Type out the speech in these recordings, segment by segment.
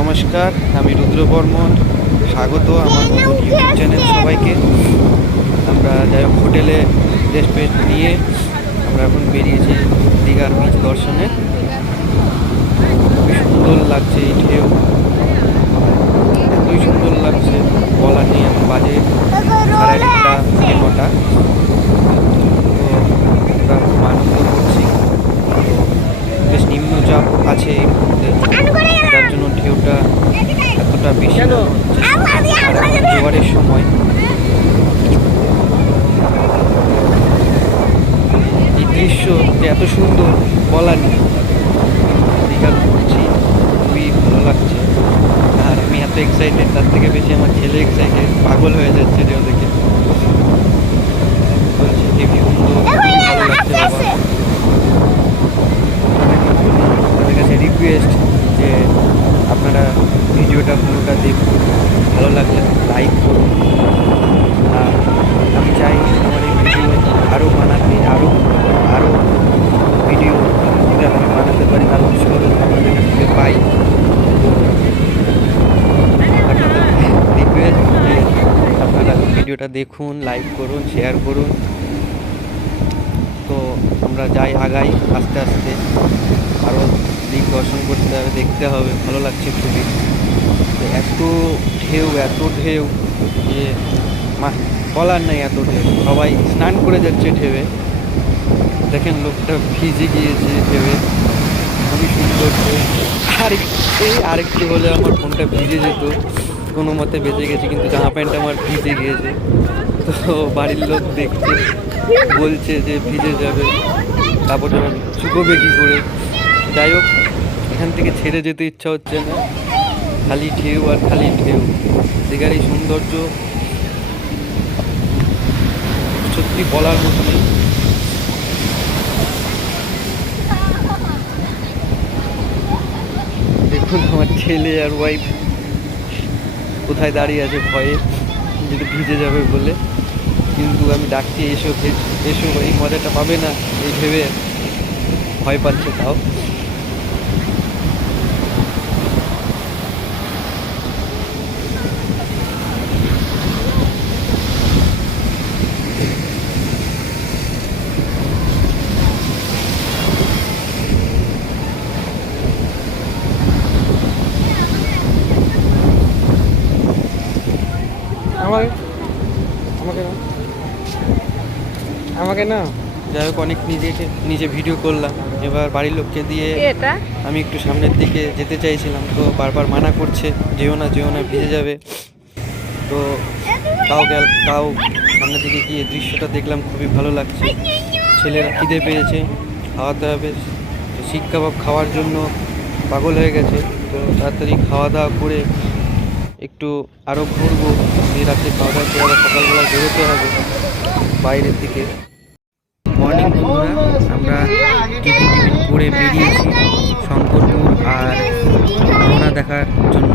নমস্কার, আমি রুদ্র বর্মন। স্বাগত আমার নতুন ইউটিউব চ্যানেল সবাইকে। আমরা যাই হোক হোটেলে রেস্ট ফেস্ট নিয়ে আমরা এখন বেরিয়েছি দীঘার বিচ দর্শনে। খুবই সুন্দর লাগছে এই ঢেউ, এতই সুন্দর লাগছে বলার নেই। এখন বাজে 8:30 থেকে 9টা। তো আমরা খুব আনন্দ করছি। বেশ নিম্নচাপ আছে এই মুহূর্তে, যার জন্য ঢেউটা এতটা বেশি জোয়ারের সময়। এই দৃশ্য যে এত সুন্দর বলার নেই। দীঘা ঘুরছি, খুবই ভালো লাগছে। আর আমি এত এক্সাইটেড, তার থেকে বেশি আমার ছেলে এক্সাইটেড, পাগল হয়ে যাচ্ছে ঢেউ দেখে। বলছে হেভি সুন্দর, ভালো লাগছে বাবা। তাদের কাছে রিকোয়েস্ট যে আপনারা ভিডিওটা পুরোটা দেখুন, ভালো লাগলে লাইক করুন। আর আমি চাই আমার এই ভিডিও আরও বানাতে, আরও ভিডিও যদি আমি বানাতে পারি তার উৎসাহ আপনাদের কাছ থেকে পাই। আপনাদের রিকোয়েস্ট যে আপনারা ভিডিওটা দেখুন, লাইক করুন, শেয়ার করুন। তো আমরা যাই, আগাই আস্তে আস্তে। আরও দিক দর্শন করতে হবে, দেখতে হবে, ভালো লাগছে খুবই। এত ঢেউ যে বলার নাই, এত ঢেউ। সবাই স্নান করে যাচ্ছে ঢেউয়ে। দেখেন লোকটা ভিজে গিয়েছে ঢেউয়ে, খুবই সুন্দর ঢেউ। আরেকটু হলে আমার ফোনটা ভিজে যেত, কোনো মতে বেঁচে গেছে, কিন্তু জামা প্যান্টটা আমার ভিজে গিয়েছে। তো বাড়ির লোক দেখছে, বলছে যে ভিজে যাবে, কাপড় জামা শুকোবে কী করে। যাই হোক, এখান থেকে ছেড়ে যেতে ইচ্ছা হচ্ছে না, খালি ঢেউ আর খালি ঢেউ। দীঘার এই সৌন্দর্য সত্যি বলার মতো নেই। দেখুন আমার ছেলে আর ওয়াইফ কোথায় দাঁড়িয়ে আছে ভয়ে, যদি ভিজে যাবে বলে। কিন্তু আমি ডাকছি এসো এসো, এই মজাটা পাবে না এই ভেবে ভয় পাচ্ছে তাও। আমাকে না যাই হোক, অনেক নিজে ভিডিও করলাম। এবার বাড়ির লোককে দিয়ে আমি একটু সামনের দিকে যেতে চাইছিলাম, তো বারবার মানা করছে যেও না ভিজে যাবে। তো তাও সামনের দিকে গিয়ে দৃশ্যটা দেখলাম, খুবই ভালো লাগছে। ছেলেরা খিদে পেয়েছে, খাওয়াতে হবে। তো শিক কাবাব খাওয়ার জন্য পাগল হয়ে গেছে। তো তাড়াতাড়ি খাওয়া দাওয়া করে একটু আরও ঘুরবো। রাতে খাওয়া দাওয়া করে আবার সকালবেলা বেরোতে হবে বাইরের দিকে। মর্নিং বন্ধুরা, আমরা টিফিন করে বেরিয়েছি শঙ্করপুর আর মোহনা দেখার জন্য।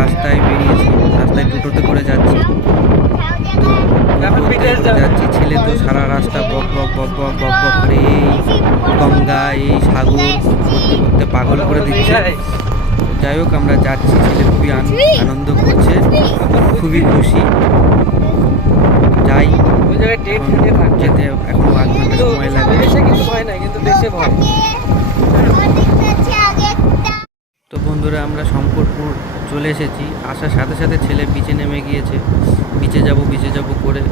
রাস্তায় বেরিয়েছি, রাস্তায় টোটোতে করে যাচ্ছি। যাচ্ছি, ছেলে তো সারা রাস্তা বক করে এই গঙ্গা, এই সাগর করতে করতে পাগল করে দিচ্ছে। যাই হোক, আমরা যাচ্ছি, ছেলে খুবই আনন্দ করছে, খুবই খুশি। যাই, যেতে এখনো 8 ঘন্টা সময় লাগে। তো বন্ধুরা, আমরা শঙ্করপুর চলে এসেছি। আসার সাথে সাথে ছেলে বিচে নেমে গিয়েছে। বিচে যাব করে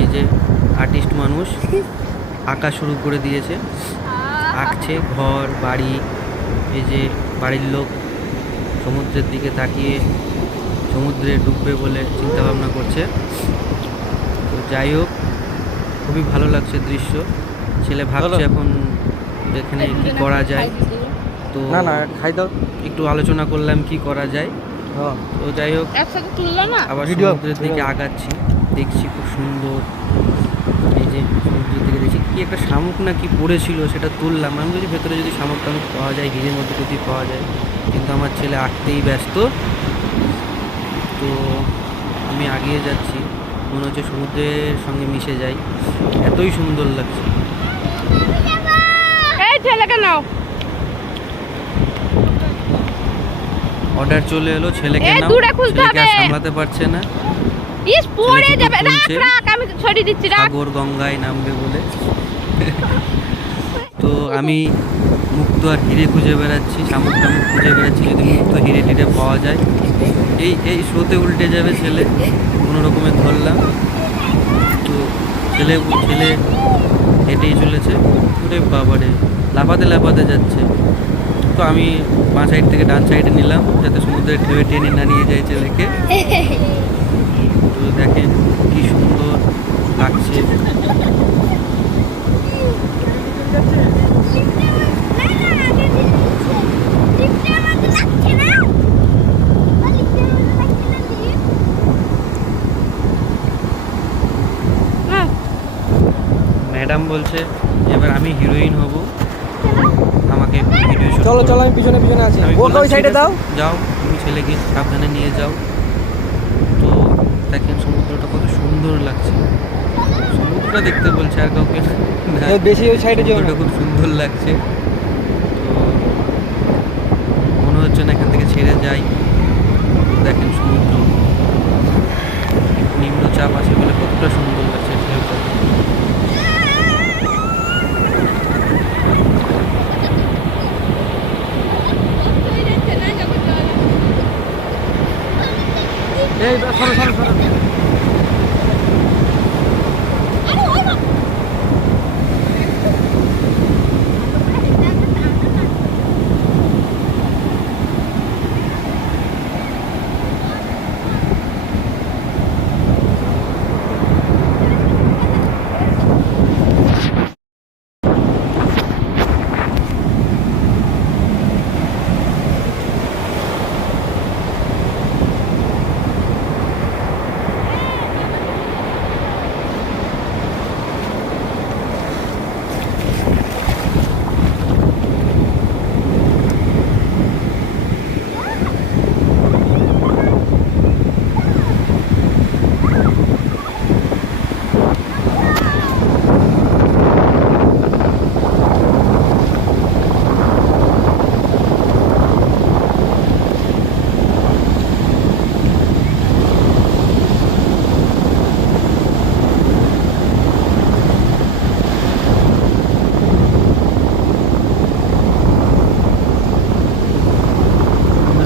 এই যে আর্টিস্ট মানুষ আঁকা শুরু করে দিয়েছে, আঁকছে ঘর বাড়ি। এই যে বাড়ির লোক সমুদ্রের দিকে তাকিয়ে সমুদ্রে ডুববে বলে চিন্তা ভাবনা করছে। তো যাই হোক, খুবই ভালো লাগছে দৃশ্য। ছেলে ভাবছে এখন এখানে কি করা যায়। তো খাই দাও, একটু আলোচনা করলাম কি করা যায়। তো যাই হোক, আবার সমুদ্রের দিকে আগাচ্ছি, দেখছি খুব সুন্দর। এই যে সমুদ্রের দিকে দেখছি কি একটা শামুক না কি পড়েছিল, সেটা তুললাম। আমি বলছি ভেতরে যদি শামুক টামুক পাওয়া যায়, হিরের মধ্যে যদি পাওয়া যায়। কিন্তু আমার ছেলে আঁকতেই ব্যস্ত। তো আমি আগিয়ে যাচ্ছি, মনে হচ্ছে সমুদ্রের সঙ্গে মিশে যাই, এতই সুন্দর লাগছে। অর্ডার চলে এলো, ছেলেকে নাও, দূরে খুলতে ছেলেকে আর হবে। সামলাতে পারছে না, ইস পড়ে ছেলে যাবে, কি রাখ বলছে? রাখ আমি ছড়িয়ে দিচ্ছি, রাখ। সাগর গঙ্গায় নামবে বলে। তো আমি মুক্ত আর হিরে খুঁজে বেড়াচ্ছি, শামুক টামুক খুঁজে বেড়াচ্ছি, যদি মুক্ত হিরে টিরে পাওয়া যায়। এই স্রোতে উল্টে যাবে ছেলে, কোনো রকমে ধরলাম। তো ছেলে হেঁটেই চলেছে, ওরে বাবারে লাফাতে লাফাতে যাচ্ছে। তো আমি বাঁ সাইড থেকে ডান সাইডে নিলাম, যাতে সমুদ্রের ঢেউয়ে টেনে না নিয়ে যায় ছেলেকে। তো দেখেন কি সুন্দর লাগছে। ম্যাডাম বলছে এবার আমি হিরোইন হব, আমাকে ভিডিও শুট চলো চলো, আমি পিছনে পিছনে আছি। আমি ওকে বললাম, ওই সাইডে "ঠিক আছে, দাও।" যাও তুমি ছেলেকে সাবধানে নিয়ে যাও। তো দেখেন সমুদ্রটা কত সুন্দর লাগছে, সমুদ্রটা দেখতে বলছে আর কাউকে না। বেশি ওই সাইডে যেও না। সমুদ্রটা খুব সুন্দর লাগছে। তো মনে হচ্ছে না এখান থেকে ছেড়ে যাই। দেখেন সমুদ্র নিম্নচাপ আছে বলে কতটা সুন্দর লাগছে ঢেউটা। এই সরো সরো সরো।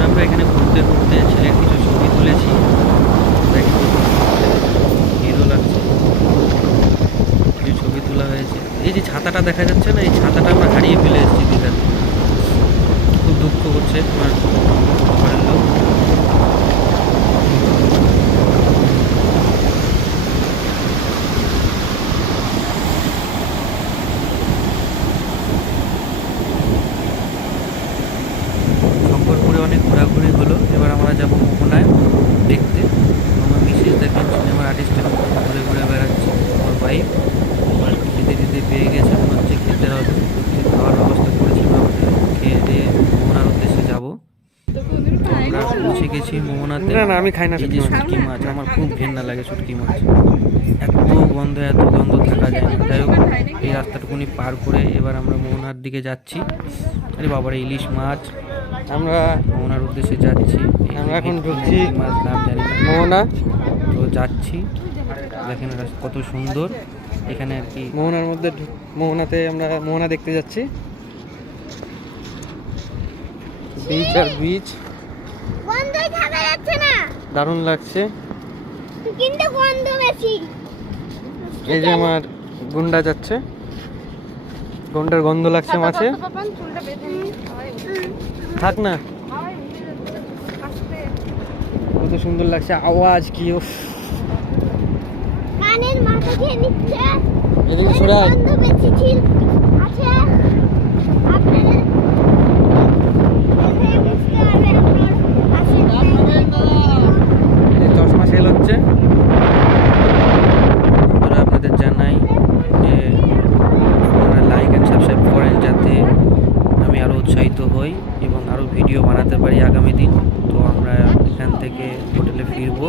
আমরা এখানে ঘুরতে ঘুরতে ছেলের কিছু ছবি তুলেছি, দেখেন হিরো লাগছে। কিছু ছবি তোলা হয়েছে। এই যে ছাতাটা দেখা যাচ্ছে না, এই ছাতাটা আমরা হারিয়ে ফেলে এসেছি দীঘাতে, খুব দুঃখ করছে আমার ঘরের লোক। শঙ্করপুরে অনেক ঘোরাঘুরি হলো, এবার আমরা যাবো মোহনায় দেখতে। আমার মিসেস দেখেন সিনেমার আর্টিস্টের মতো ঘুরে ঘুরে বেড়াচ্ছে, আমার ওয়াইফ। এবার খেতে টেতে পেয়ে গেছে, মনে হচ্ছে খেতে হবে, কিছু খাওয়ার ব্যবস্থা করেছিল আমাদের, খেয়ে দিয়ে মোহনার উদ্দেশ্যে যাবো। তো আমরা পৌঁছে গেছি মোহনাতে। না না, আমি খাই না এই শুটকি যে মাছ। শুটকি মাছ, আমার খুব ঘেন্না লাগে শুটকি মাছ, এত গন্ধ থাকা যায় না। যাই হোক এই রাস্তাটুকুনি পার করে এবার আমরা মোহনার দিকে যাচ্ছি। আরে বাবারে ইলিশ মাছ, আমরা মোহনার উদ্দেশ্যে যাচ্ছি। আমরা এখন ঢুকছি মাছ নাম জানি না, মোহনা। তো যাচ্ছি। দেখেন রাস্তা কত সুন্দর এখানে আর কি। মোহনার মধ্যে মোহনাতে আমরা মোহনা দেখতে যাচ্ছি। বিচ আর বিচ গন্ধই থাকা যাচ্ছে না, দারুণ লাগছে। কিন্তু গন্ধ বেশি। এই যে আমার গুন্ডা যাচ্ছে, গুন্ডার গন্ধ লাগছে মাছে। থাক না, কত সুন্দর লাগছে, আওয়াজ কি উফ। কানের মাথা দিয়ে নিচ্ছে, এদিকে সরে আয়। গন্ধ বেশি ছিল আছে। আপনারা দেখে বুঝতে পারবেন এই চশমা সেল হচ্ছে। বন্ধুরা আপনাদের জানাই যে আপনারা লাইক অ্যান্ড সাবস্ক্রাইব করেন, যাতে আমি আরও উৎসাহিত হই এবং আরও ভিডিও বানাতে পারি আগামী দিন। তো আমরা এখান থেকে হোটেলে ফিরবো।